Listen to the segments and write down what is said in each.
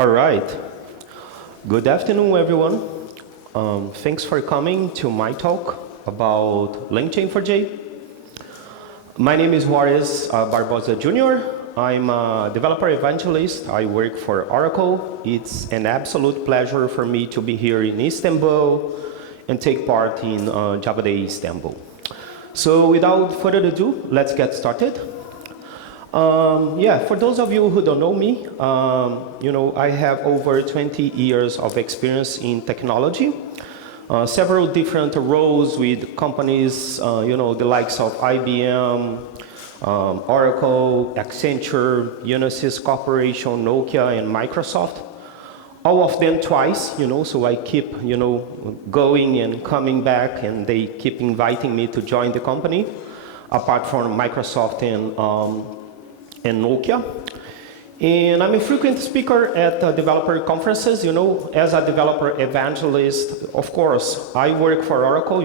All right. Good afternoon, everyone. Thanks for coming to my talk about Langchain4J. My name is Juarez Barbosa Jr. I'm a developer evangelist. I work for Oracle. It's an absolute pleasure for me to be here in Istanbul and take part in Java Day Istanbul. So without further ado, let's get started. For those of you who don't know me, I have over 20 years of experience in technology, several different roles with companies, the likes of IBM, Oracle, Accenture, Unisys Corporation, Nokia, and Microsoft. All of them twice, so I keep, going and coming back, and they keep inviting me to join the company, apart from Microsoft and Nokia. And I'm a frequent speaker at developer conferences, as a developer evangelist. Of course, I work for Oracle,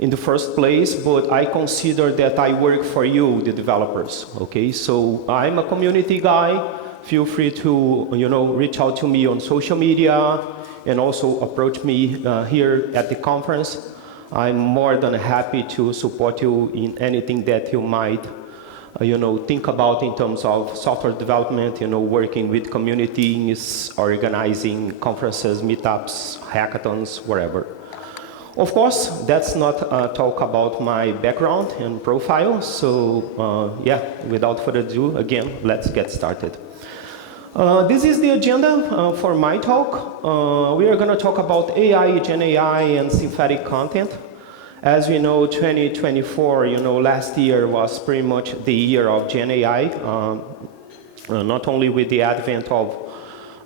in the first place, but I consider that I work for you, the developers, okay? So I'm a community guy. Feel free to, reach out to me on social media and also approach me here at the conference. I'm more than happy to support you in anything that you might think about in terms of software development, working with communities, organizing conferences, meetups, hackathons, whatever. Of course, that's not a talk about my background and profile. So without further ado, again, let's get started. This is the agenda for my talk. We are going to talk about AI, Gen AI, and synthetic content. As we know, 2024, last year was pretty much the year of Gen AI, not only with the advent of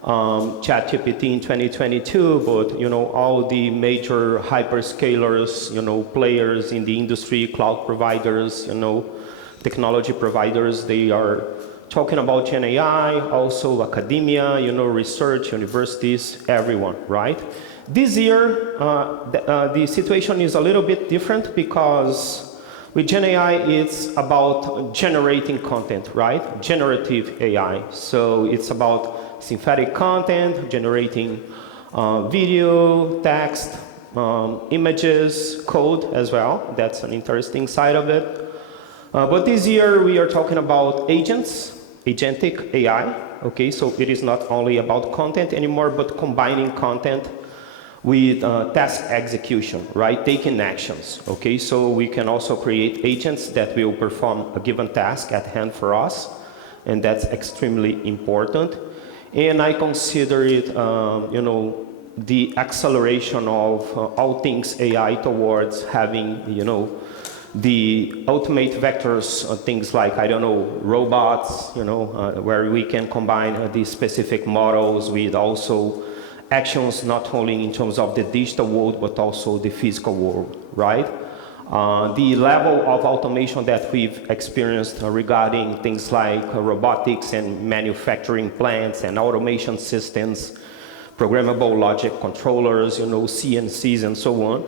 ChatGPT in 2022, but, all the major hyperscalers, players in the industry, cloud providers, technology providers, they are talking about Gen AI, also academia, research, universities, everyone, right? This year, the situation is a little bit different because with Gen AI, it's about generating content, right? Generative AI. So it's about synthetic content, generating video, text, images, code as well. That's an interesting side of it. But this year, we are talking about agents, agentic AI. Okay, so it is not only about content anymore, but combining content with task execution, right? Taking actions, okay? So we can also create agents that will perform a given task at hand for us, and that's extremely important. And I consider it, the acceleration of all things AI towards having, the ultimate vectors, things like, robots, where we can combine these specific models with also actions not only in terms of the digital world, but also the physical world, right? The level of automation that we've experienced regarding things like robotics and manufacturing plants and automation systems, programmable logic controllers, CNCs and so on,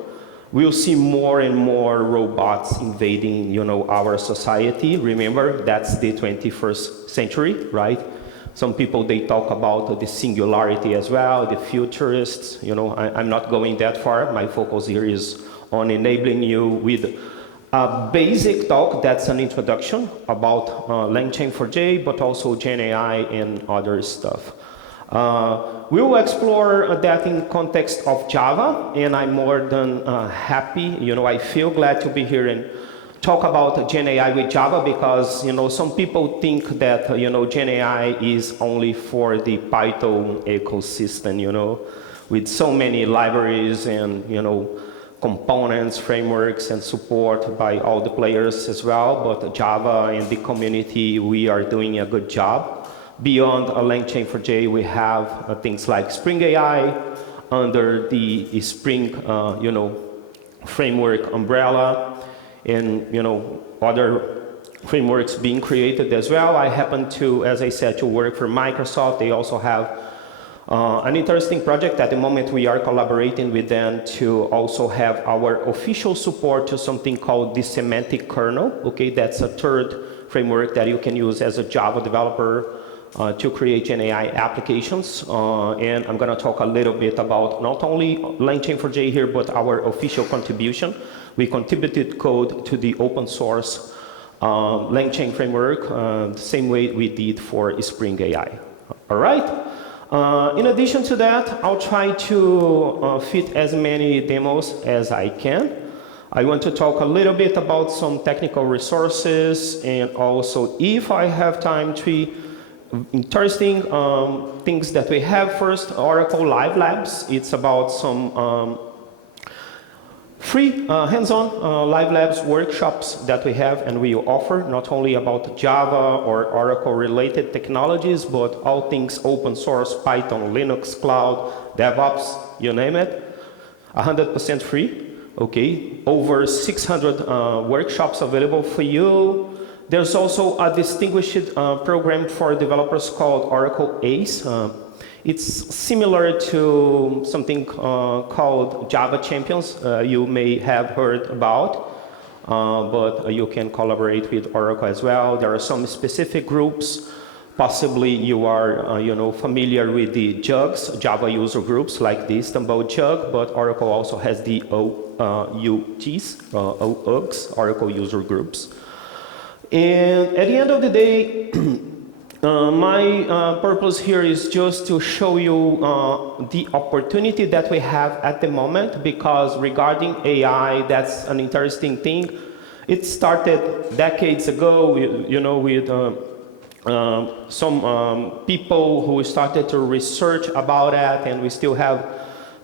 we'll see more and more robots invading, our society. Remember, that's the 21st century, right? Some people, they talk about the singularity as well, the futurists. I'm not going that far. My focus here is on enabling you with a basic talk that's an introduction about Langchain4J, but also Gen AI and other stuff. We will explore that in context of Java, and I'm more than happy. I feel glad to be here and talk about Gen AI with Java because, some people think that, Gen AI is only for the Python ecosystem, with so many libraries and, components, frameworks, and support by all the players as well. But Java and the community, we are doing a good job. Beyond Langchain4J, we have things like Spring AI under the Spring, framework umbrella, and other frameworks being created as well. I happen to, as I said, to work for Microsoft. They also have an interesting project. At the moment, we are collaborating with them to also have our official support to something called the semantic kernel. Okay, that's a third framework that you can use as a Java developer to create Gen AI applications. And I'm going to talk a little bit about not only Langchain4J here, but our official contribution. We contributed code to the open source LangChain framework, the same way we did for Spring AI. All right? In addition to that, I'll try to fit as many demos as I can. I want to talk a little bit about some technical resources, and also, if I have time, three interesting things that we have. First, Oracle Live Labs. It's about some free hands-on Live Labs workshops that we have and we offer, not only about Java or Oracle-related technologies, but all things open source, Python, Linux, cloud, DevOps, you name it, 100% free. Okay, over 600 workshops available for you. There's also a distinguished program for developers called Oracle ACE. It's similar to something called Java Champions you may have heard about, but you can collaborate with Oracle as well. There are some specific groups. Possibly you are familiar with the JUGs, Java user groups, like the Istanbul JUG, but Oracle also has the OUGs, Oracle user groups. And at the end of the day, my purpose here is just to show you the opportunity that we have at the moment, because regarding AI, that's an interesting thing. It started decades ago, with some people who started to research about it, and we still have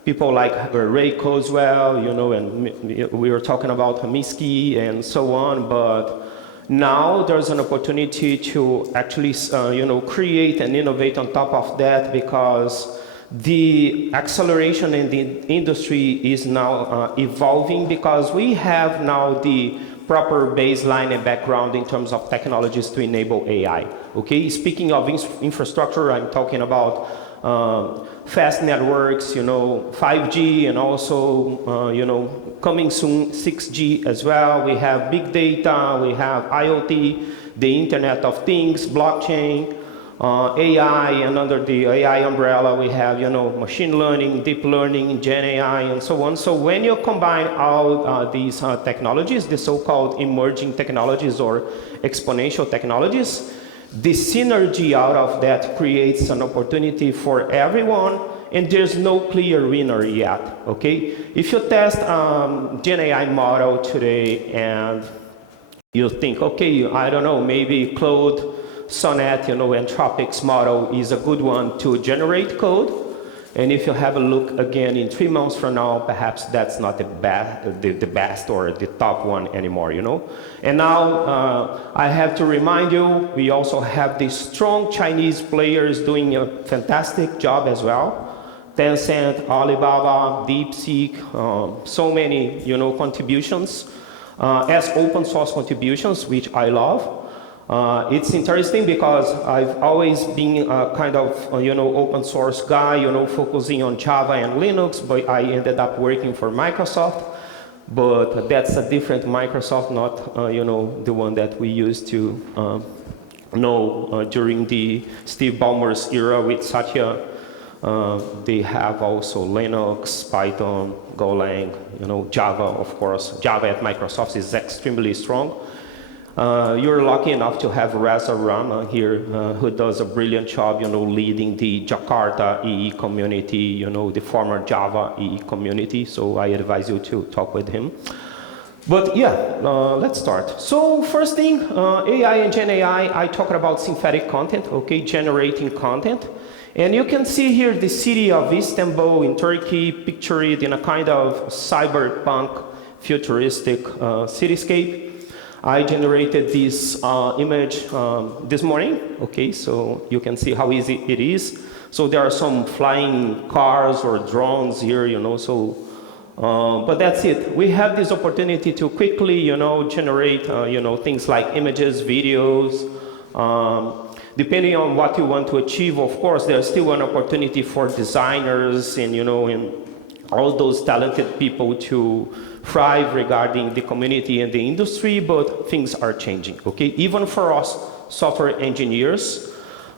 people like Ray Kurzweil, and we were talking about Minsky and so on, but now there's an opportunity to actually, create and innovate on top of that, because the acceleration in the industry is now evolving, because we have now the proper baseline and background in terms of technologies to enable AI. Okay, speaking of infrastructure, I'm talking about fast networks, 5G, and also, coming soon 6G as well. We have big data, we have IoT, the Internet of Things, blockchain, AI, and under the AI umbrella we have, machine learning, deep learning, Gen AI, and so on. So when you combine all these technologies, the so-called emerging technologies or exponential technologies, the synergy out of that creates an opportunity for everyone, and there's no clear winner yet, okay? If you test Gen AI model today and you think, okay, I don't know, maybe Claude, Sonnet, Anthropic's model is a good one to generate code, and if you have a look again in 3 months from now, perhaps that's not the best or the top one anymore, And now I have to remind you, we also have these strong Chinese players doing a fantastic job as well. Tencent, Alibaba, DeepSeek, so many, contributions as open source contributions, which I love. It's interesting because I've always been a kind of, open source guy, focusing on Java and Linux, but I ended up working for Microsoft. But that's a different Microsoft, not, the one that we used to know during the Steve Ballmer's era with Satya. They have also Linux, Python, Golang, Java, of course. Java at Microsoft is extremely strong. You're lucky enough to have Reza Rama here, who does a brilliant job, leading the Jakarta EE community, the former Java EE community. So I advise you to talk with him. But yeah, let's start. So first thing, AI and Gen AI, I talked about synthetic content, okay, generating content. And you can see here the city of Istanbul in Turkey, pictured in a kind of cyberpunk, futuristic cityscape. I generated this image this morning, okay, so you can see how easy it is. So there are some flying cars or drones here, but that's it. We have this opportunity to quickly, generate, things like images, videos. Depending on what you want to achieve, of course, there's still an opportunity for designers and, and all those talented people to thrive regarding the community and the industry, but things are changing, okay? Even for us software engineers,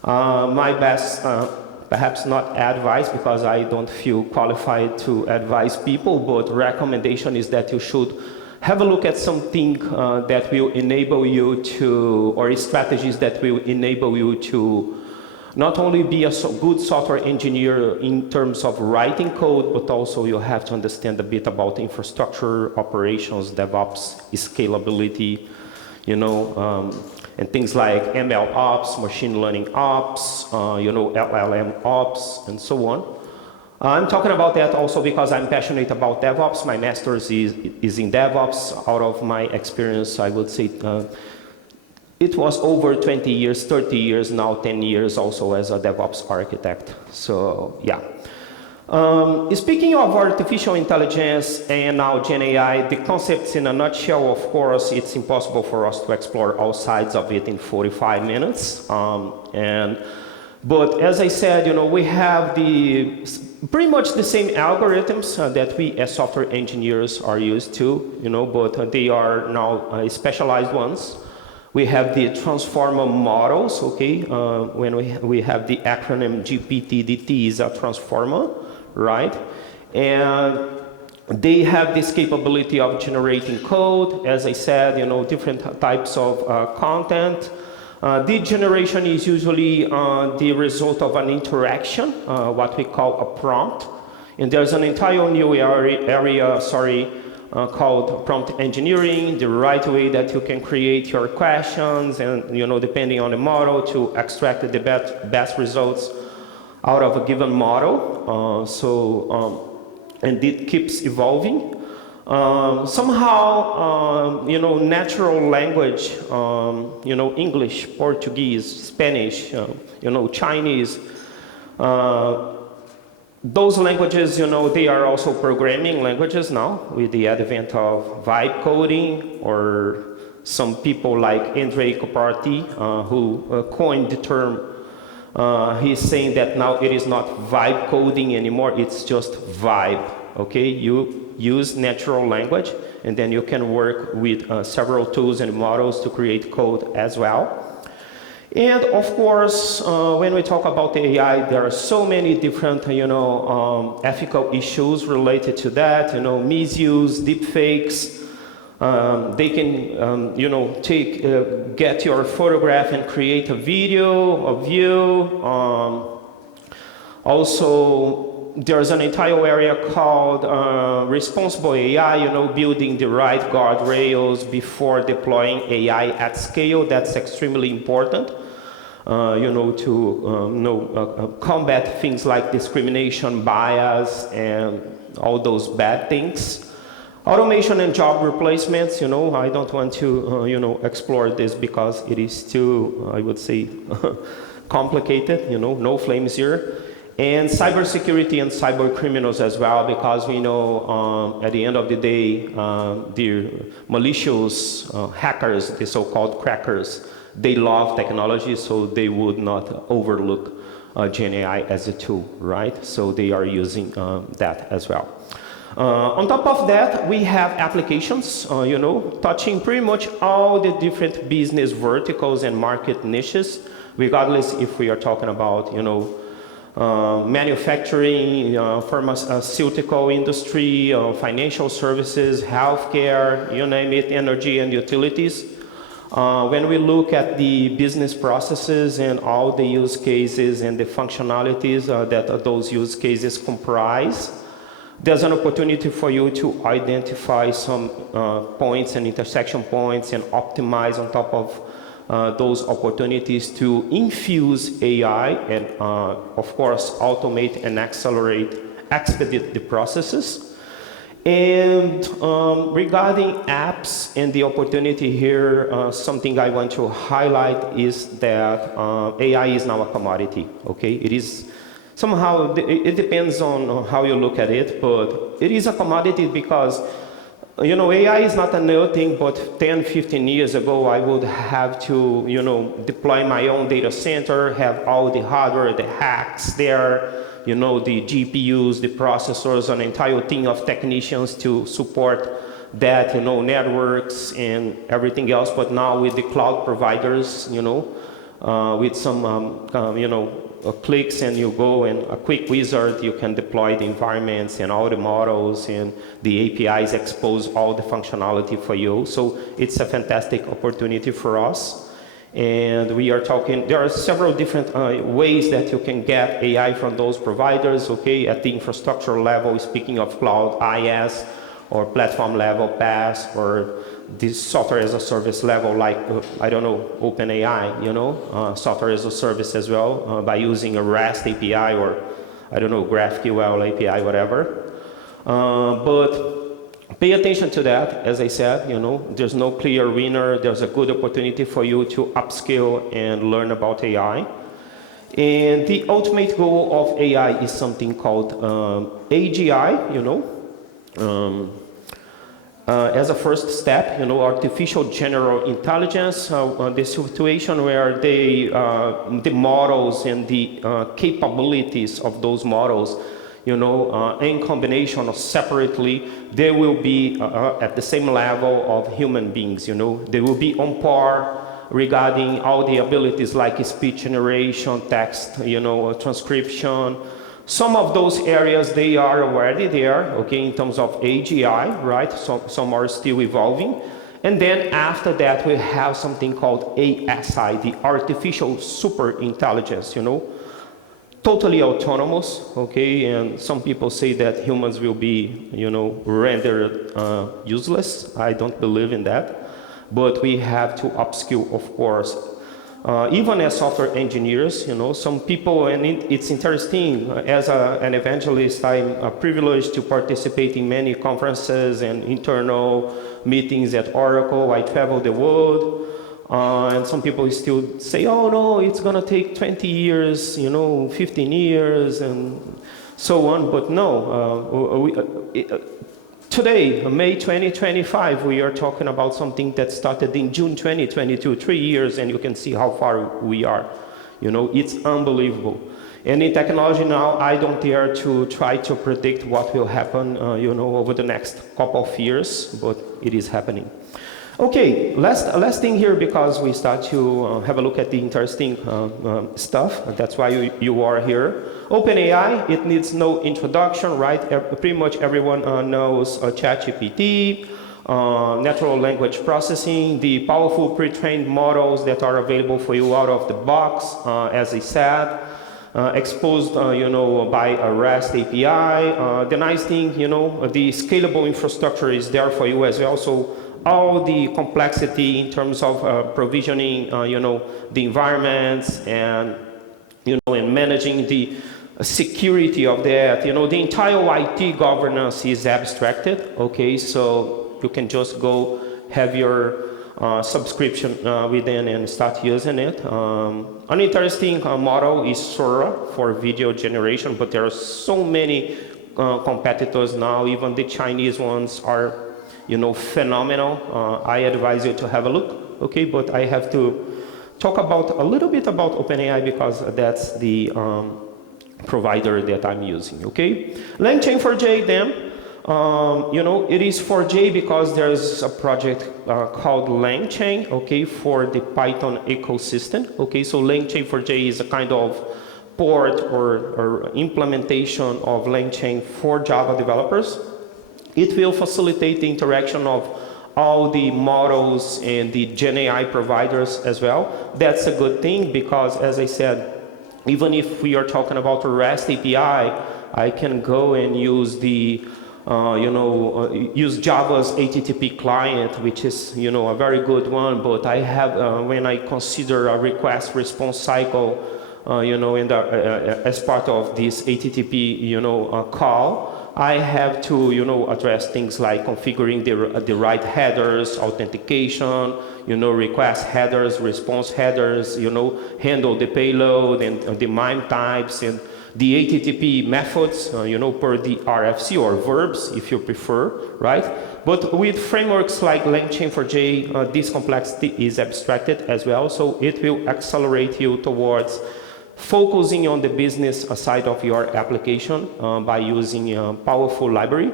My best, perhaps not advice because I don't feel qualified to advise people, but recommendation is that you should have a look at something that will enable you to, or strategies that will enable you to not only be a good software engineer in terms of writing code, but also you have to understand a bit about infrastructure, operations, DevOps, scalability, and things like ML ops, machine learning ops, LLM ops, and so on. I'm talking about that also because I'm passionate about DevOps. My master's is in DevOps. Out of my experience, I would say it was over 20 years, 30 years, now 10 years also as a DevOps architect. So, yeah. Speaking of artificial intelligence and now Gen AI, the concepts in a nutshell, of course, it's impossible for us to explore all sides of it in 45 minutes. But as I said, we have pretty much the same algorithms that we as software engineers are used to, but they are now specialized ones. We have the transformer models, okay? When we have the acronym GPT-DT is a transformer, right? And they have this capability of generating code, as I said, different types of content. Lead generation is usually the result of an interaction, what we call a prompt. And there's an entire new area called prompt engineering, the right way that you can create your questions and, depending on the model to extract the best results out of a given model. And it keeps evolving. Somehow, natural language, English, Portuguese, Spanish, Chinese, those languages, they are also programming languages now with the advent of vibe coding, or some people like Andrei Koparty, who coined the term. He's saying that now it is not vibe coding anymore, it's just vibe, okay? You use natural language, and then you can work with several tools and models to create code as well. And of course, when we talk about AI, there are so many different, ethical issues related to that. Misuse, deepfakes. They can, get your photograph and create a video of you. Also, there's an entire area called responsible AI, building the right guardrails before deploying AI at scale. That's extremely important, to combat things like discrimination, bias, and all those bad things. Automation and job replacements, I don't want to, explore this because it is too, I would say, complicated, no flames here. And cybersecurity and cyber criminals as well, because we know at the end of the day, the malicious hackers, the so-called crackers, they love technology, so they would not overlook Gen AI as a tool, right? So they are using that as well. On top of that, we have applications, touching pretty much all the different business verticals and market niches, regardless if we are talking about, manufacturing, pharmaceutical industry, financial services, healthcare, you name it, energy and utilities. When we look at the business processes and all the use cases and the functionalities that those use cases comprise, there's an opportunity for you to identify some points and intersection points and optimize on top of those opportunities to infuse AI and, of course, automate and expedite the processes. And regarding apps and the opportunity here, something I want to highlight is that AI is now a commodity, okay? It is somehow, it depends on how you look at it, but it is a commodity because AI is not a new thing, but 10, 15 years ago, I would have to, deploy my own data center, have all the hardware, the hacks there, the GPUs, the processors, an entire team of technicians to support that, networks and everything else. But now with the cloud providers, with some, clicks, and you go and a quick wizard, you can deploy the environments and all the models, and the APIs expose all the functionality for you. So it's a fantastic opportunity for us. And we are talking, there are several different ways that you can get AI from those providers, okay, at the infrastructure level, speaking of cloud, IaaS, or platform level, PaaS, or this software as a service level, like, I don't know, OpenAI, software as a service as well, by using a REST API, or, I don't know, GraphQL API, whatever. But pay attention to that. As I said, there's no clear winner. There's a good opportunity for you to upskill and learn about AI. And the ultimate goal of AI is something called AGI, as a first step, artificial general intelligence, the situation where the models and the capabilities of those models, in combination or separately, they will be at the same level of human beings, They will be on par regarding all the abilities like speech generation, text, transcription. Some of those areas, they are already there, okay, in terms of AGI, right? So, some are still evolving. And then after that, we have something called ASI, the artificial super intelligence, totally autonomous, okay? And some people say that humans will be, rendered useless. I don't believe in that. But we have to upskill, of course. Even as software engineers, some people, and it's interesting, as an evangelist, I'm privileged to participate in many conferences and internal meetings at Oracle. I travel the world, and some people still say, oh no, it's gonna take 20 years, 15 years, and so on, but no. Today, May 2025, we are talking about something that started in June 2022, 3 years, and you can see how far we are. It's unbelievable. And in technology now, I don't dare to try to predict what will happen, over the next couple of years, but it is happening. Okay, last thing here, because we start to have a look at the interesting stuff. That's why you are here. OpenAI, it needs no introduction, right? Pretty much everyone knows ChatGPT, natural language processing, the powerful pre-trained models that are available for you out of the box, as I said, exposed, by a REST API. The nice thing, the scalable infrastructure is there for you as well. So all the complexity in terms of provisioning, the environments and, and managing the security of that, the entire IT governance is abstracted, okay? So you can just go have your subscription within and start using it. An interesting model is Sora for video generation, but there are so many competitors now. Even the Chinese ones are, phenomenal. I advise you to have a look, okay? But I have to talk a little bit about OpenAI because that's the provider that I'm using, okay? Langchain4J then, it is 4J because there's a project called LangChain, okay, for the Python ecosystem, okay? So Langchain4J is a kind of port or implementation of LangChain for Java developers. It will facilitate the interaction of all the models and the Gen AI providers as well. That's a good thing because, as I said, even if we are talking about a REST API, I can go and use the, use Java's HTTP client, which is, a very good one. But I have, when I consider a request response cycle, as part of this HTTP, call, I have to, address things like configuring the right headers, authentication, request headers, response headers, handle the payload and the MIME types and the HTTP methods, per the RFC or verbs, if you prefer, right? But with frameworks like Langchain4J, this complexity is abstracted as well, so it will accelerate you towards focusing on the business side of your application by using a powerful library.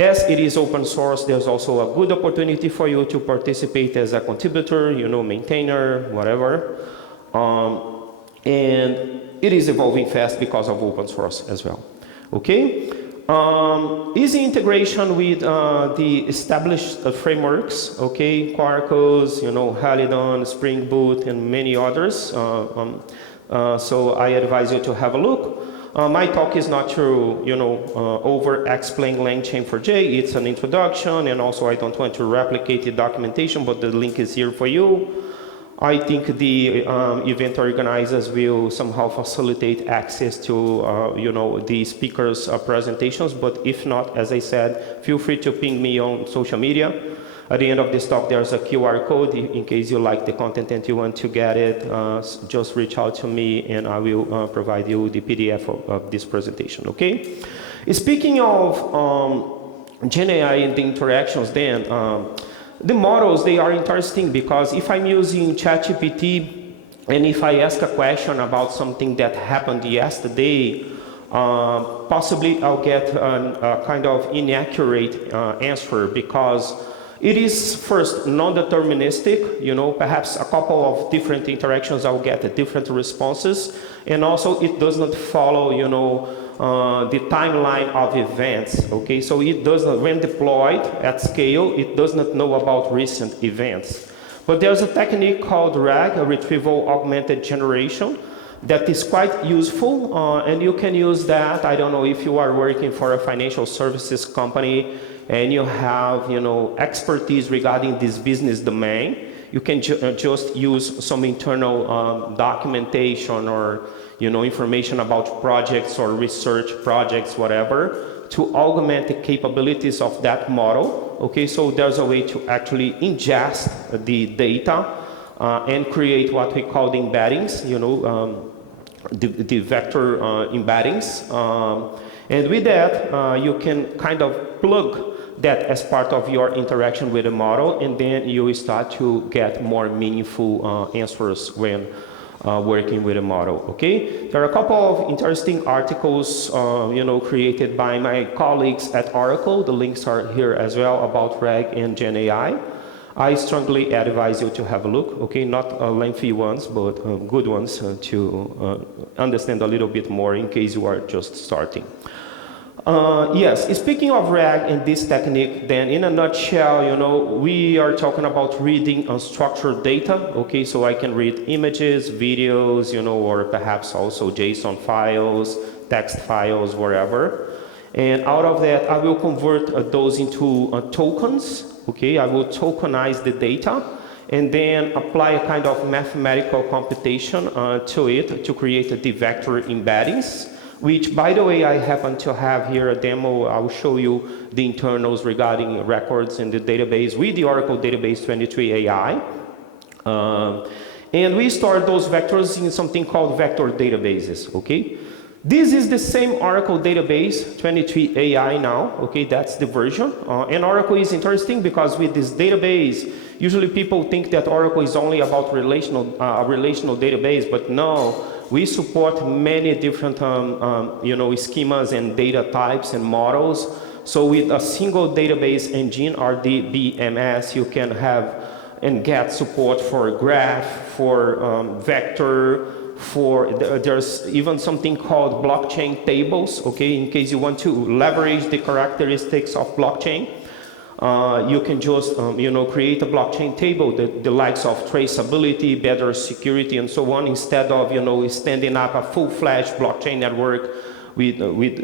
As it is open source, there's also a good opportunity for you to participate as a contributor, maintainer, whatever. And it is evolving fast because of open source as well. Okay? Easy integration with the established frameworks, okay? Quarkus, Halidon, Spring Boot, and many others. So I advise you to have a look. My talk is not to, over-explain Langchain4J. It's an introduction, and also I don't want to replicate the documentation, but the link is here for you. I think the event organizers will somehow facilitate access to, the speakers' presentations, but if not, as I said, feel free to ping me on social media. At the end of this talk, there's a QR code. In case you like the content and you want to get it, just reach out to me and I will provide you the PDF of this presentation, okay? Speaking of Gen AI and the interactions then, the models, they are interesting because if I'm using ChatGPT and if I ask a question about something that happened yesterday, possibly I'll get a kind of inaccurate answer because it is first non-deterministic, perhaps a couple of different interactions I'll get different responses, and also it does not follow, the timeline of events, okay? So it does not, when deployed at scale, it does not know about recent events. But there's a technique called RAG, a retrieval augmented generation, that is quite useful, and you can use that, I don't know, if you are working for a financial services company and you have, expertise regarding this business domain, you can just use some internal documentation or, information about projects or research projects, whatever, to augment the capabilities of that model. Okay, so there's a way to actually ingest the data and create what we call the embeddings, the vector embeddings. And with that, you can kind of plug that as part of your interaction with the model, and then you will start to get more meaningful answers when working with a model, okay? There are a couple of interesting articles, created by my colleagues at Oracle. The links are here as well about RAG and Gen AI. I strongly advise you to have a look, okay? Not lengthy ones, but good ones to understand a little bit more in case you are just starting. Yes, speaking of RAG and this technique, then in a nutshell, we are talking about reading unstructured data, okay? So I can read images, videos, or perhaps also JSON files, text files, wherever. And out of that, I will convert those into tokens, okay? I will tokenize the data and then apply a kind of mathematical computation to it to create the vector embeddings, which, by the way, I happen to have here a demo. I will show you the internals regarding records in the database with the Oracle Database 23 AI. And we store those vectors in something called vector databases, okay? This is the same Oracle Database 23 AI now, okay? That's the version. And Oracle is interesting because with this database, usually people think that Oracle is only about a relational database, but no. We support many different schemas and data types and models. So with a single database engine, RDBMS, you can have and get support for graph, for vector, there's even something called blockchain tables, okay, in case you want to leverage the characteristics of blockchain. You can just, create a blockchain table, the likes of traceability, better security, and so on, instead of, standing up a full-fledged blockchain network with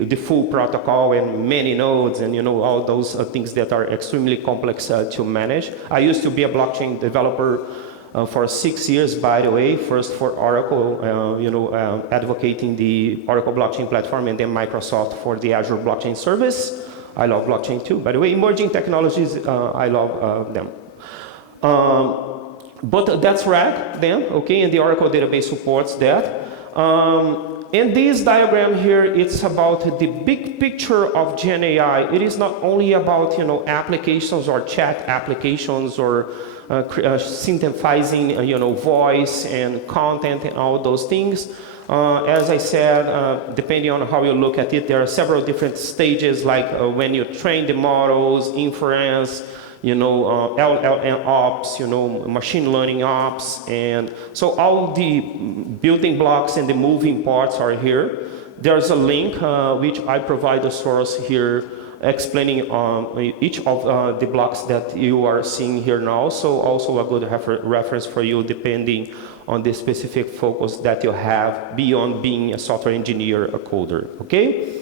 the full protocol and many nodes and, all those things that are extremely complex to manage. I used to be a blockchain developer for 6 years, by the way, first for Oracle, advocating the Oracle blockchain platform, and then Microsoft for the Azure blockchain service. I love blockchain too. By the way, emerging technologies, I love them. But that's RAG then, okay, and the Oracle database supports that. In this diagram here, it's about the big picture of Gen AI. It is not only about, applications or chat applications or synthesizing, voice and content and all those things. As I said, depending on how you look at it, there are several different stages, like when you train the models, inference, LLM ops, machine learning ops, and so all the building blocks and the moving parts are here. There's a link which I provide a source here explaining each of the blocks that you are seeing here now. So also a good reference for you depending on the specific focus that you have beyond being a software engineer, a coder, okay?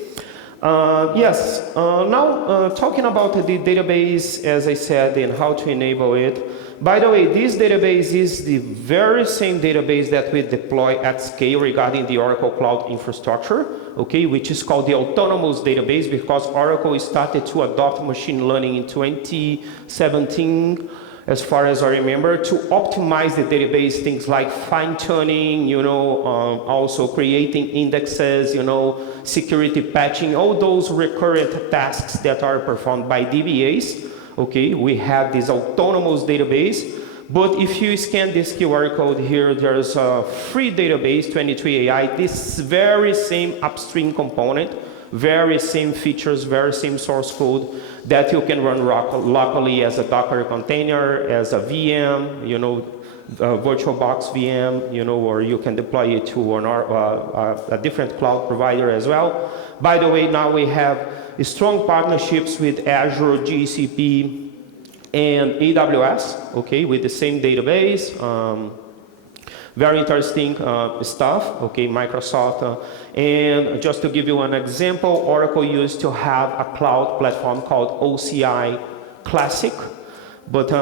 Yes, now talking about the database, as I said, and how to enable it. By the way, this database is the very same database that we deploy at scale regarding the Oracle Cloud Infrastructure, okay, which is called the Autonomous Database because Oracle started to adopt machine learning in 2017, as far as I remember, to optimize the database, things like fine-tuning, also creating indexes, security patching, all those recurrent tasks that are performed by DBAs. Okay, we have this autonomous database, but if you scan this QR code here, there's a free database, 23AI, this very same upstream component, very same features, very same source code that you can run locally as a Docker container, as a VM, VirtualBox VM, or you can deploy it to a different cloud provider as well. By the way, now we have strong partnerships with Azure, GCP, and AWS, okay, with the same database. Very interesting stuff, okay, Microsoft. And just to give you an example, Oracle used to have a cloud platform called OCI Classic. But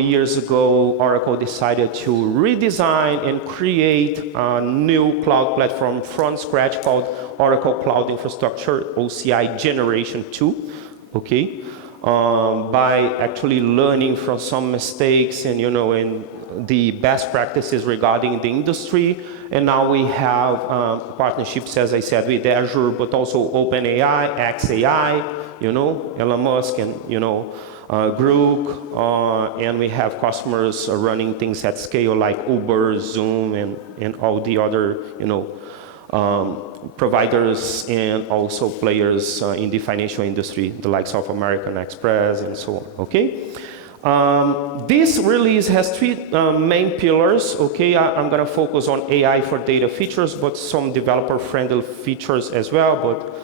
years ago, Oracle decided to redesign and create a new cloud platform from scratch called Oracle Cloud Infrastructure, OCI Generation 2, okay? By actually learning from some mistakes and, and the best practices regarding the industry. And now we have partnerships, as I said, with Azure, but also OpenAI, xAI, Elon Musk and, Grook, and we have customers running things at scale like Uber, Zoom, and all the other, providers and also players in the financial industry, the likes of American Express and so on, okay? This release has three main pillars, okay? I'm gonna focus on AI for data features, but some developer-friendly features as well, but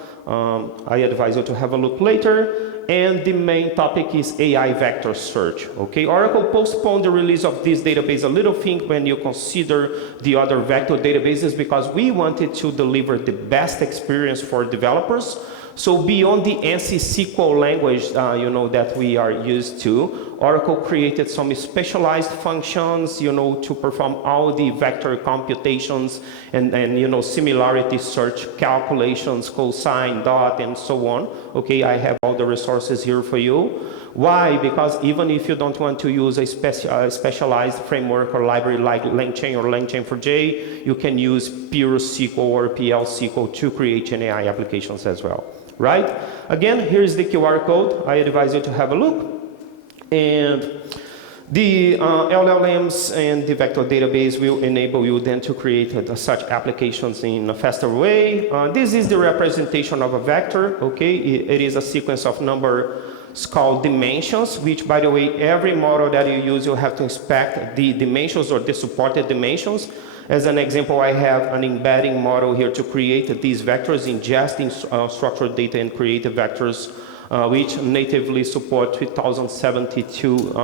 I advise you to have a look later. And the main topic is AI vector search, okay? Oracle postponed the release of this database a little thing when you consider the other vector databases because we wanted to deliver the best experience for developers. So beyond the ANSI SQL language, that we are used to, Oracle created some specialized functions, to perform all the vector computations and similarity search calculations, cosine, dot, and so on. Okay, I have all the resources here for you. Why? Because even if you don't want to use a specialized framework or library like LangChain or Langchain4J, you can use pure SQL or PL SQL to create GenAI applications as well. Right? Again, here's the QR code. I advise you to have a look. And the LLMs and the vector database will enable you then to create such applications in a faster way. This is the representation of a vector, okay? It is a sequence of numbers called dimensions, which, by the way, every model that you use, you have to inspect the dimensions or the supported dimensions. As an example, I have an embedding model here to create these vectors, ingesting structured data and create vectors, which natively support 3072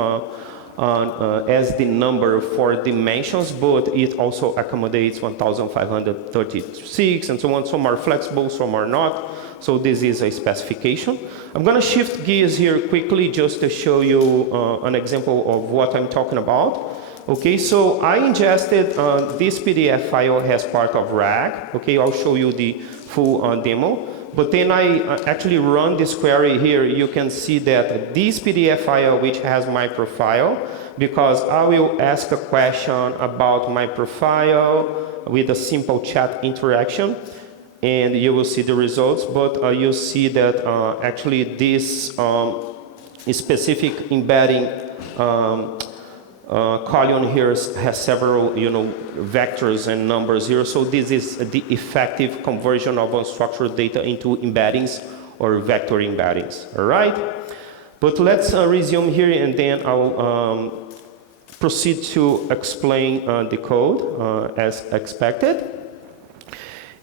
as the number for dimensions, but it also accommodates 1536 and so on. Some are flexible, some are not. So this is a specification. I'm going to shift gears here quickly just to show you an example of what I'm talking about. Okay, so I ingested this PDF file as part of RAG. Okay, I'll show you the full demo. But then I actually run this query here. You can see that this PDF file, which has my profile, because I will ask a question about my profile with a simple chat interaction, and you will see the results. But you'll see that actually this specific embedding column here has several, vectors and numbers here. So this is the effective conversion of unstructured data into embeddings or vector embeddings. All right. But let's resume here, and then I'll proceed to explain the code as expected.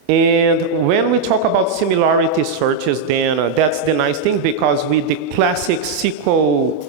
And when we talk about similarity searches, then that's the nice thing, because with the classic SQL,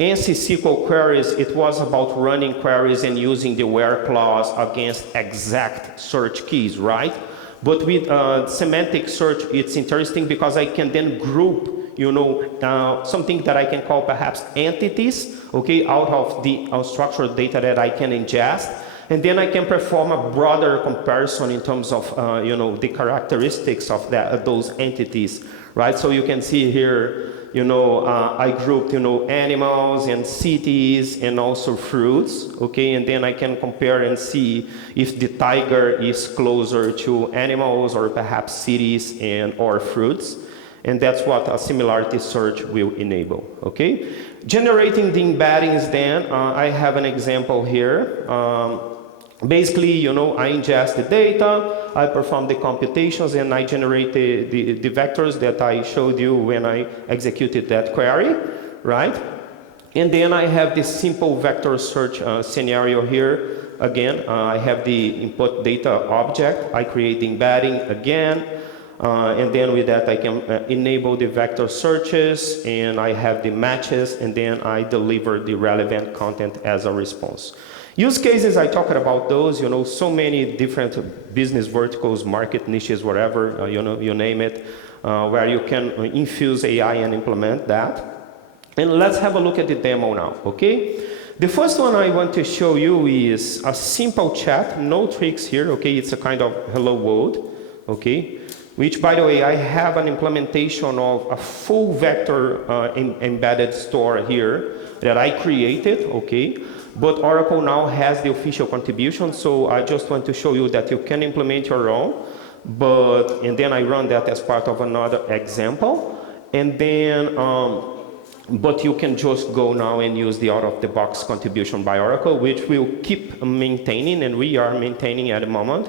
ANSI SQL queries, it was about running queries and using the where clause against exact search keys, right? But with semantic search, it's interesting because I can then group, you know, something that I can call perhaps entities, okay, out of the unstructured data that I can ingest. And then I can perform a broader comparison in terms of, you know, the characteristics of those entities, right? So you can see here, you know, I grouped, you know, animals and cities and also fruits, okay? And then I can compare and see if the tiger is closer to animals or perhaps cities and or fruits. And that's what a similarity search will enable, okay? Generating the embeddings then, I have an example here. Basically, you know, I ingest the data, I perform the computations, and I generate the vectors that I showed you when I executed that query, right? And then I have this simple vector search scenario here. Again, I have the input data object, I create the embedding again, and then with that I can enable the vector searches, and I have the matches, and then I deliver the relevant content as a response. Use cases, I talked about those, you know, so many different business verticals, market niches, whatever, you know, you name it, where you can infuse AI and implement that. And let's have a look at the demo now, okay? The first one I want to show you is a simple chat, no tricks here, okay? It's a kind of hello world, okay? Which, by the way, I have an implementation of a full vector embedded store here that I created, okay? But Oracle now has the official contribution, so I just want to show you that you can implement your own, and then I run that as part of another example, and then, but you can just go now and use the out-of-the-box contribution by Oracle, which we'll keep maintaining, and we are maintaining at the moment.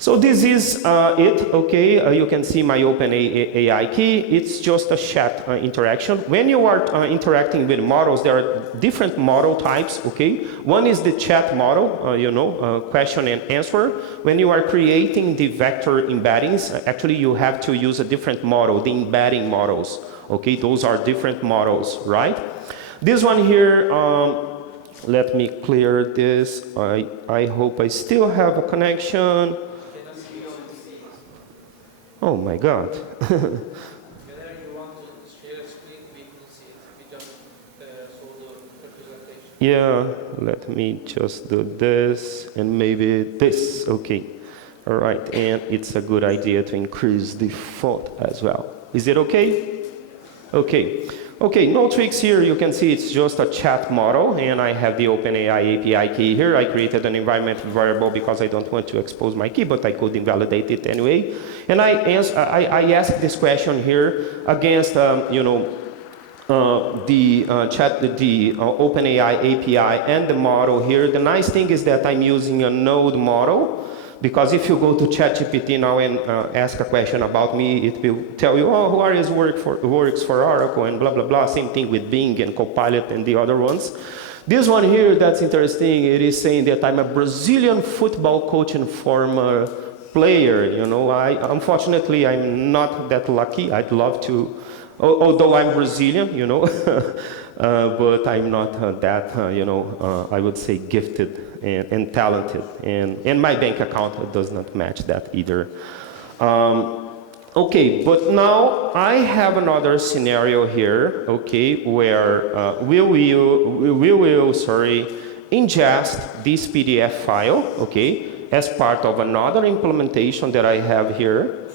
So this is it, okay? You can see my OpenAI key. It's just a chat interaction. When you are interacting with models, there are different model types, okay? One is the chat model, you know, question and answer. When you are creating the vector embeddings, actually you have to use a different model, the embedding models, okay? Those are different models, right? This one here, let me clear this. I hope I still have a connection. Oh my God. Whenever you want to share a screen, we can see it. We just saw the representation. Yeah, let me just do this and maybe this. Okay. All right. And it's a good idea to increase the font as well. Is it okay? Okay. Okay, no tricks here. You can see it's just a chat model, and I have the OpenAI API key here. I created an environment variable because I don't want to expose my key, but I could invalidate it anyway. And I asked this question here against, you know, the OpenAI API and the model here. The nice thing is that I'm using a node model, because if you go to ChatGPT now and ask a question about me, it will tell you, oh, who works for Oracle and blah, blah, blah. Same thing with Bing and Copilot and the other ones. This one here, that's interesting. It is saying that I'm a Brazilian football coach and former player. You know, unfortunately, I'm not that lucky. I'd love to, although I'm Brazilian, you know, but I'm not that, you know, I would say gifted and talented, and my bank account does not match that either. Okay, but now I have another scenario here, okay, where we will ingest this PDF file, okay, as part of another implementation that I have here,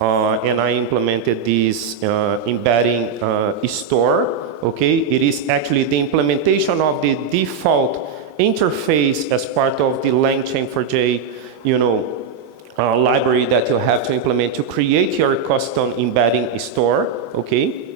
and I implemented this embedding store, okay. It is actually the implementation of the default interface as part of the Langchain4J, you know, library that you have to implement to create your custom embedding store, okay?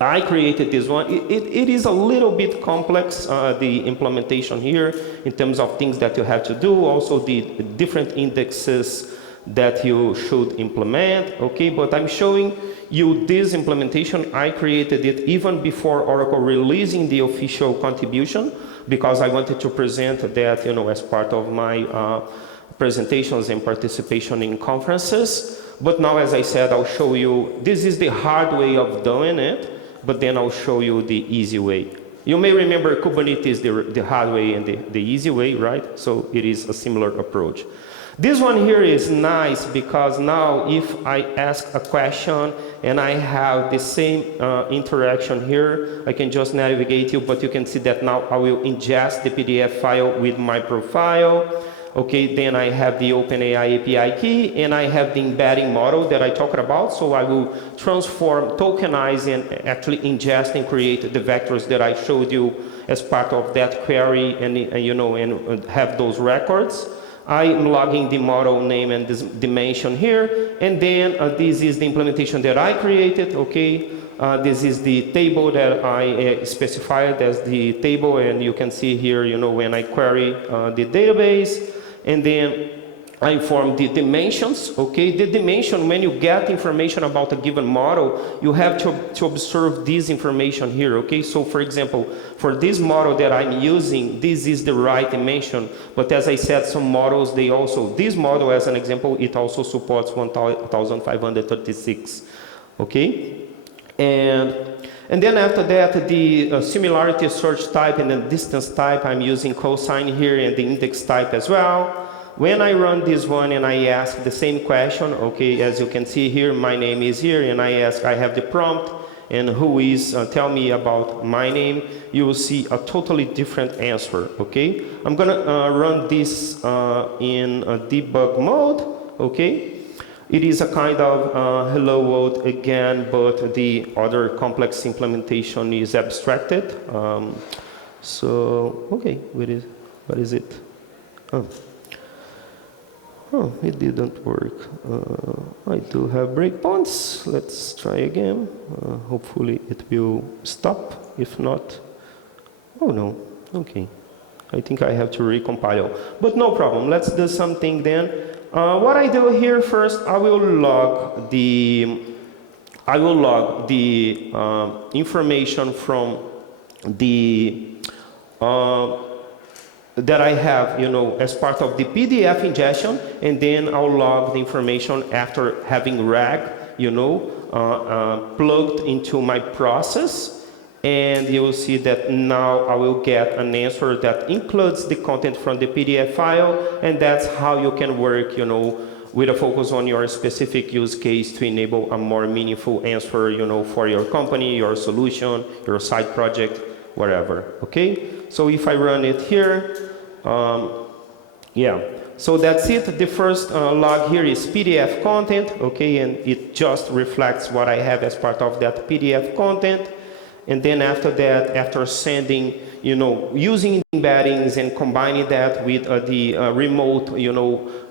I created this one. It is a little bit complex, the implementation here, in terms of things that you have to do, also the different indexes that you should implement, okay? But I'm showing you this implementation. I created it even before Oracle releasing the official contribution, because I wanted to present that, as part of my presentations and participation in conferences. But now, as I said, I'll show you, this is the hard way of doing it, but then I'll show you the easy way. You may remember Kubernetes, the hard way and the easy way, right? So it is a similar approach. This one here is nice because now if I ask a question and I have the same interaction here, I can just navigate you, but you can see that now I will ingest the PDF file with my profile. Okay, then I have the OpenAI API key, and I have the embedding model that I talked about. So I will transform, tokenize, and actually ingest and create the vectors that I showed you as part of that query, and have those records. I'm logging the model name and this dimension here, and then this is the implementation that I created. Okay, this is the table that I specified as the table, and you can see here, when I query the database. And then I inform the dimensions, okay? The dimension, when you get information about a given model, you have to observe this information here, okay? So for example, for this model that I'm using, this is the right dimension. But as I said, some models, this model as an example, it also supports 1536, okay? And then after that, the similarity search type and then distance type, I'm using cosine here and the index type as well. When I run this one and I ask the same question, okay, as you can see here, my name is here, and I have the prompt, and who is, tell me about my name, you will see a totally different answer, okay? I'm gonna run this in a debug mode, okay? It is a kind of hello world again, but the other complex implementation is abstracted. So, okay, what is it? Oh, it didn't work. I do have breakpoints. Let's try again. Hopefully it will stop. If not, oh no, okay. I think I have to recompile, but no problem. Let's do something then. What I do here first, I will log the information from the that I have, as part of the PDF ingestion, and then I'll log the information after having RAG, plugged into my process, and you will see that now I will get an answer that includes the content from the PDF file, and that's how you can work, with a focus on your specific use case to enable a more meaningful answer, for your company, your solution, your side project, whatever, okay? So if I run it here, yeah, so that's it. The first log here is PDF content, okay, and it just reflects what I have as part of that PDF content. And then after that, after sending, using embeddings and combining that with the remote,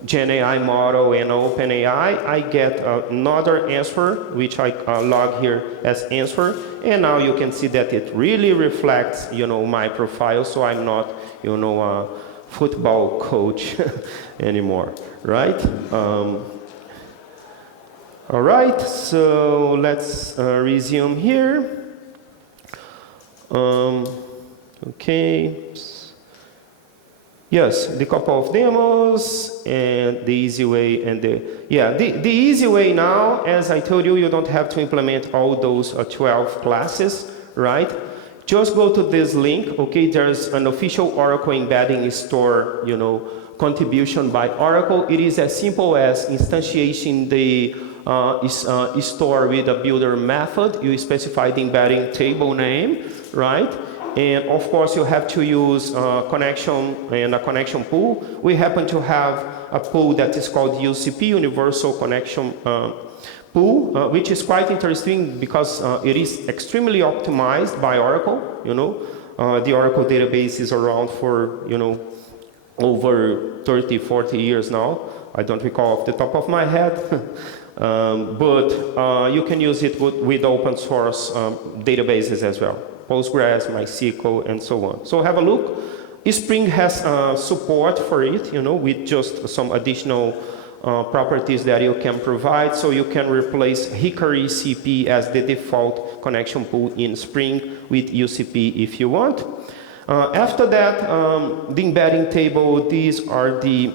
Gen AI model and OpenAI, I get another answer, which I log here as answer. And now you can see that it really reflects, my profile, so I'm not, a football coach anymore, right? All right, so let's resume here. Okay. Yes, the couple of demos and the easy way and the easy way now, as I told you, you don't have to implement all those 12 classes, right? Just go to this link, okay? There's an official Oracle embedding store, contribution by Oracle. It is as simple as instantiating the store with a builder method. You specify the embedding table name, right? And of course, you have to use connection and a connection pool. We happen to have a pool that is called UCP, Universal Connection Pool, which is quite interesting because it is extremely optimized by Oracle. The Oracle database is around for over 30, 40 years now. I don't recall off the top of my head. But you can use it with open source databases as well. Postgres, MySQL, and so on. So have a look. Spring has support for it, with just some additional properties that you can provide. So you can replace Hickory CP as the default connection pool in Spring with UCP if you want. After that, the embedding table, these are the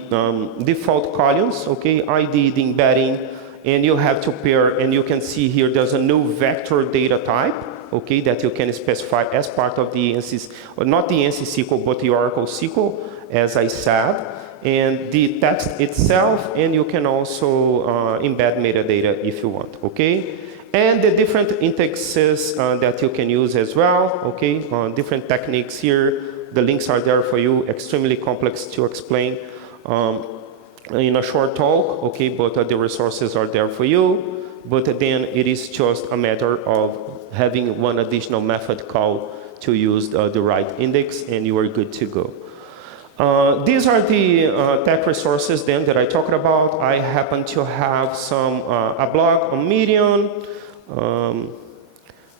default columns, okay? ID, the embedding, and you have to pair, and you can see here there's a new vector data type, okay, that you can specify as part of the ANSI, or not the ANSI SQL, but the Oracle SQL, as I said, and the text itself, and you can also embed metadata if you want, okay? And the different indexes that you can use as well, okay? Different techniques here. The links are there for you, extremely complex to explain in a short talk, okay? But the resources are there for you. But then it is just a matter of having one additional method call to use the right index, and you are good to go. These are the tech resources then that I talked about. I happen to have some a blog on Medium.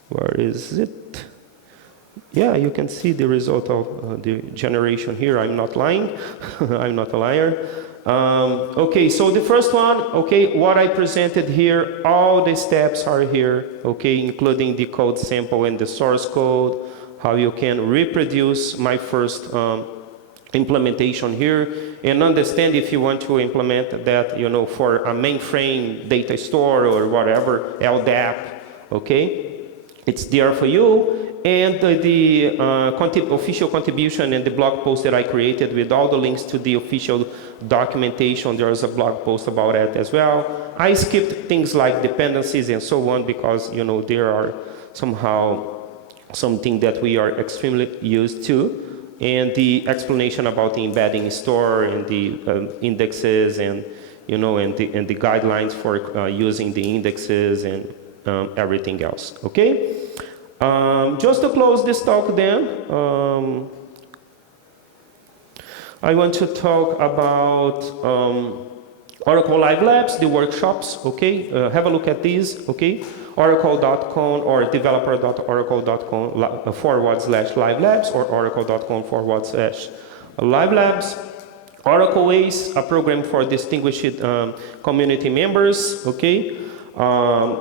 Where is it? Yeah, you can see the result of the generation here. I'm not lying. I'm not a liar. Okay, so the first one, okay, what I presented here, all the steps are here, okay, including the code sample and the source code, how you can reproduce my first implementation here, and understand if you want to implement that, you know, for a mainframe data store or whatever, LDAP, okay? It's there for you. And the official contribution and the blog post that I created with all the links to the official documentation, there's a blog post about it as well. I skipped things like dependencies and so on because, you know, there are somehow something that we are extremely used to. And the explanation about the embedding store and the indexes and, you know, and the guidelines for using the indexes and everything else, okay? Just to close this talk then, I want to talk about Oracle Live Labs, the workshops, okay? Have a look at these, okay? Oracle.com or developer.oracle.com/live labs or oracle.com/live labs. Oracle Ace, a program for distinguished community members, okay?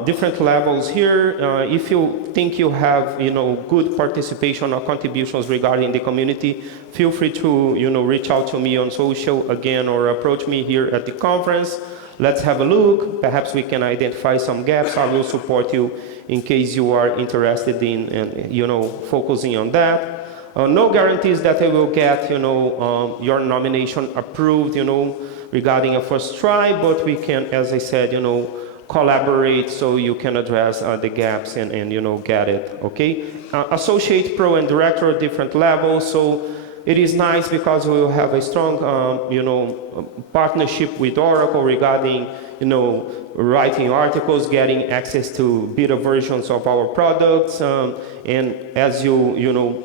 Different levels here. If you think you have, you know, good participation or contributions regarding the community, feel free to, you know, reach out to me on social again or approach me here at the conference. Let's have a look. Perhaps we can identify some gaps. I will support you in case you are interested in, you know, focusing on that. No guarantees that I will get, you know, your nomination approved, you know, regarding a first try, but we can, as I said, you know, collaborate so you can address the gaps and, you know, get it, okay? Associate, pro, and director at different levels, so it is nice because we will have a strong, you know, partnership with Oracle regarding, you know, writing articles, getting access to beta versions of our products, and as you know,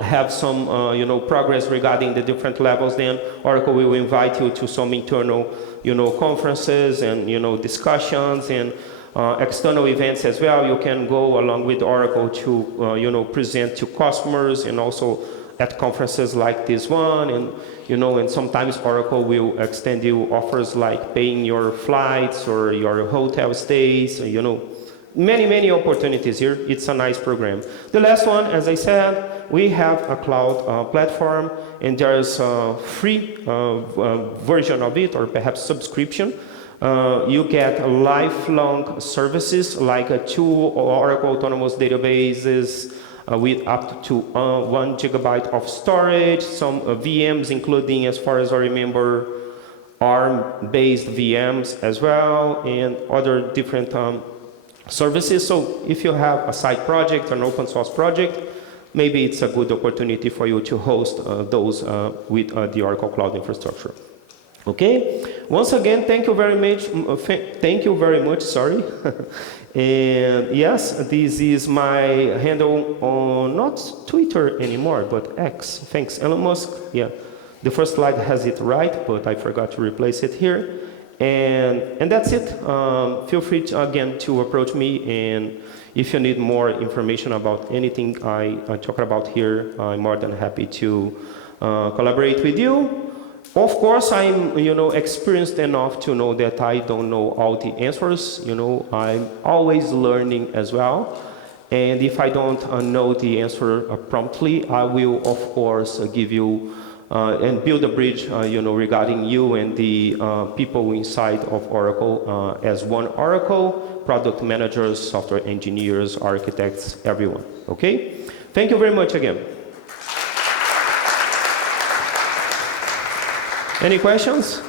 have some, you know, progress regarding the different levels, then Oracle will invite you to some internal, you know, conferences and, you know, discussions and external events as well. You can go along with Oracle to, you know, present to customers and also at conferences like this one, and, you know, and sometimes Oracle will extend you offers like paying your flights or your hotel stays, you know, many opportunities here. It's a nice program. The last one, as I said, we have a cloud platform, and there's a free version of it, or perhaps subscription. You get lifelong services like 2 Oracle Autonomous Databases with up to 1 GB of storage, some VMs, including, as far as I remember, ARM-based VMs as well, and other different services. So if you have a side project, an open source project, maybe it's a good opportunity for you to host those with the Oracle Cloud Infrastructure. Okay. Once again, thank you very much. Sorry. And yes, this is my handle on not Twitter anymore, but X. Thanks, Elon Musk. Yeah, the first slide has it right, but I forgot to replace it here. And that's it. Feel free to, again, to approach me, and if you need more information about anything I talk about here, I'm more than happy to collaborate with you. Of course, I'm, experienced enough to know that I don't know all the answers. I'm always learning as well. And if I don't know the answer promptly, I will, of course, give you and build a bridge, regarding you and the people inside of Oracle as one Oracle, product managers, software engineers, architects, everyone. Okay? Thank you very much again. Any questions?